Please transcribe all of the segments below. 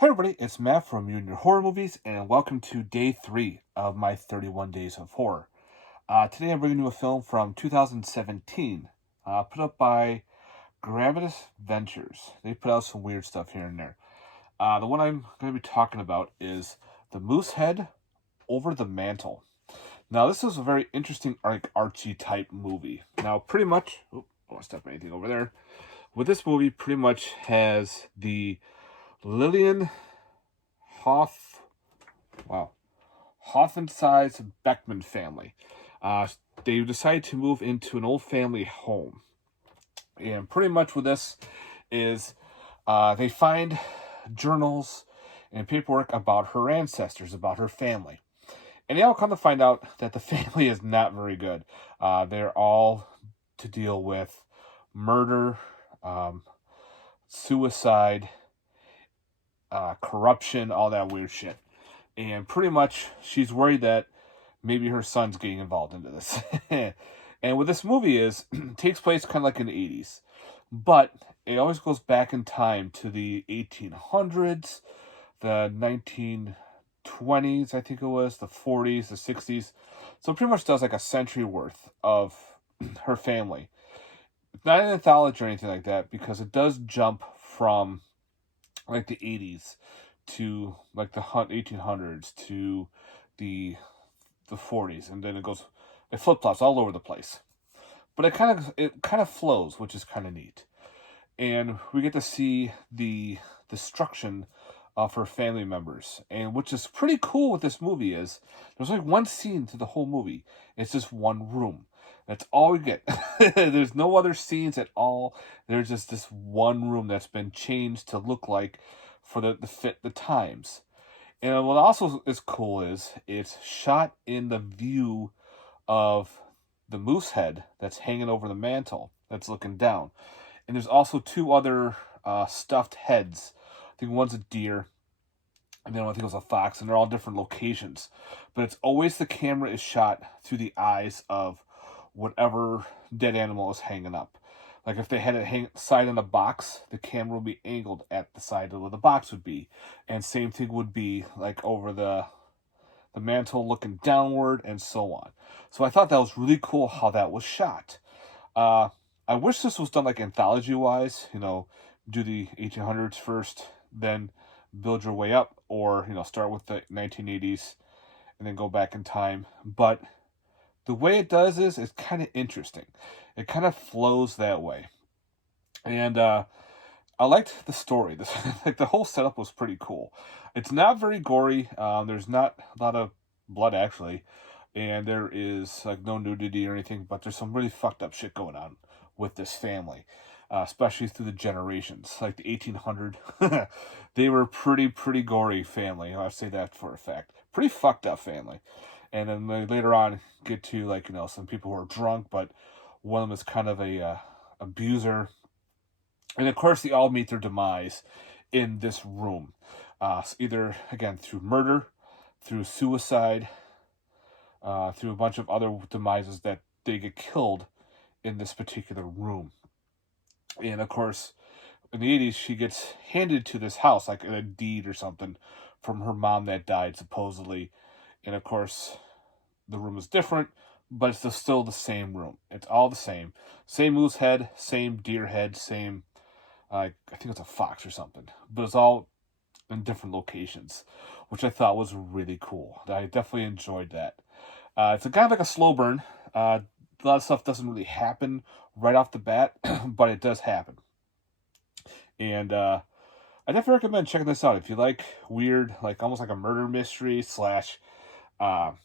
Hey everybody, it's Matt from You and Your Horror Movies, and welcome to day 3 of my 31 Days of Horror. Today I'm bringing you a film from 2017, put up by Gravitas Ventures. They put out some weird stuff here and there. The one I'm going to be talking about is The Moosehead Over the Mantle. Now, this is a very interesting, Archie type movie. Now, pretty much, I don't want to step anything over there. With this movie, pretty much has the Lillian Hoth, wow, Hoffinside's Beckman family. They decided to move into an old family home. And pretty much with this is they find journals and paperwork about her ancestors, about her family. And they all come to find out that the family is not very good. They're all to deal with murder, suicide, corruption, all that weird shit. And pretty much she's worried that maybe her son's getting involved into this. And what this movie is, takes place kind of like in the 80s. But it always goes back in time to the 1800s, the 1920s, I think it was, the 40s, the 60s. So it pretty much does like a century worth of her family. It's not an anthology or anything like that, because it does jump from like the 80s to like the 1800s to the 40s, and then it flip flops all over the place. But it kind of flows, which is kind of neat, and we get to see the destruction of her family members. And which is pretty cool with this movie is there's like one scene to the whole movie. It's just one room. That's all we get. There's no other scenes at all. There's just this one room that's been changed to look like for the fit the times. And what also is cool is it's shot in the view of the moose head that's hanging over the mantle that's looking down. And there's also two other stuffed heads. I think one's a deer, and then I think it was a fox, and they're all different locations. But it's always the camera is shot through the eyes of whatever dead animal is hanging up. Like if they had it hang side on a box, the camera would be angled at the side of where the box would be. And same thing would be like over the mantle looking downward and so on. So I thought that was really cool how that was shot. I wish this was done like anthology-wise, do the 1800s first, then build your way up, or, start with the 1980s and then go back in time. But the way it does is it's kind of interesting. It kind of flows that way. And I liked the story. Like the whole setup was pretty cool. It's not very gory. There's not a lot of blood actually, and there is like no nudity or anything. But there's some really fucked up shit going on with this family, especially through the generations. Like the 1800, they were pretty gory family. I say that for a fact. Pretty fucked up family. And then later on, get to like some people who are drunk, but one of them is kind of a abuser. And of course, they all meet their demise in this room, either again through murder, through suicide, through a bunch of other demises that they get killed in this particular room. And of course, in the 80s, she gets handed to this house like in a deed or something from her mom that died supposedly. And of course, the room is different, but it's still the same room. It's all the same. Same moose head, same deer head, same, I think it's a fox or something. But it's all in different locations, which I thought was really cool. I definitely enjoyed that. It's kind of like a slow burn. A lot of stuff doesn't really happen right off the bat, but it does happen. And I definitely recommend checking this out if you like weird, like almost like a murder mystery slash it's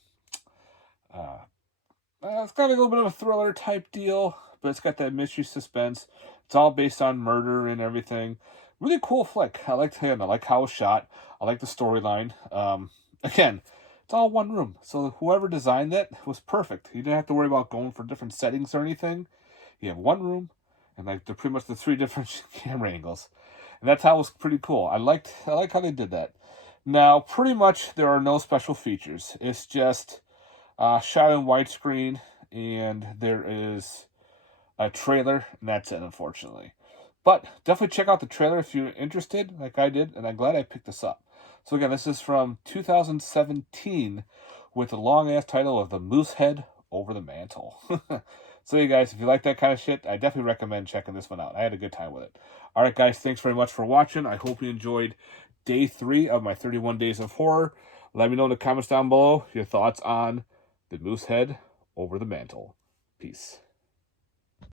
got a little bit of a thriller type deal, but it's got that mystery suspense. It's all based on murder and everything. Really cool flick. I like him. I like how it was shot. I like the storyline. Again, it's all one room, so whoever designed it was perfect. You didn't have to worry about going for different settings or anything. You have one room, and like they're pretty much the three different camera angles, and that's how it was pretty cool. I like how they did that. Now, pretty much there are no special features. It's just shot in widescreen, and there is a trailer, and that's it, unfortunately. But definitely check out the trailer if you're interested, like I did, and I'm glad I picked this up. So again, this is from 2017 with the long-ass title of The Moosehead Over the Mantle. So you guys, if you like that kind of shit, I definitely recommend checking this one out. I had a good time with it. All right, guys, thanks very much for watching. I hope you enjoyed day 3 of my 31 Days of Horror. Let me know in the comments down below your thoughts on The Moosehead Over the Mantle. Peace.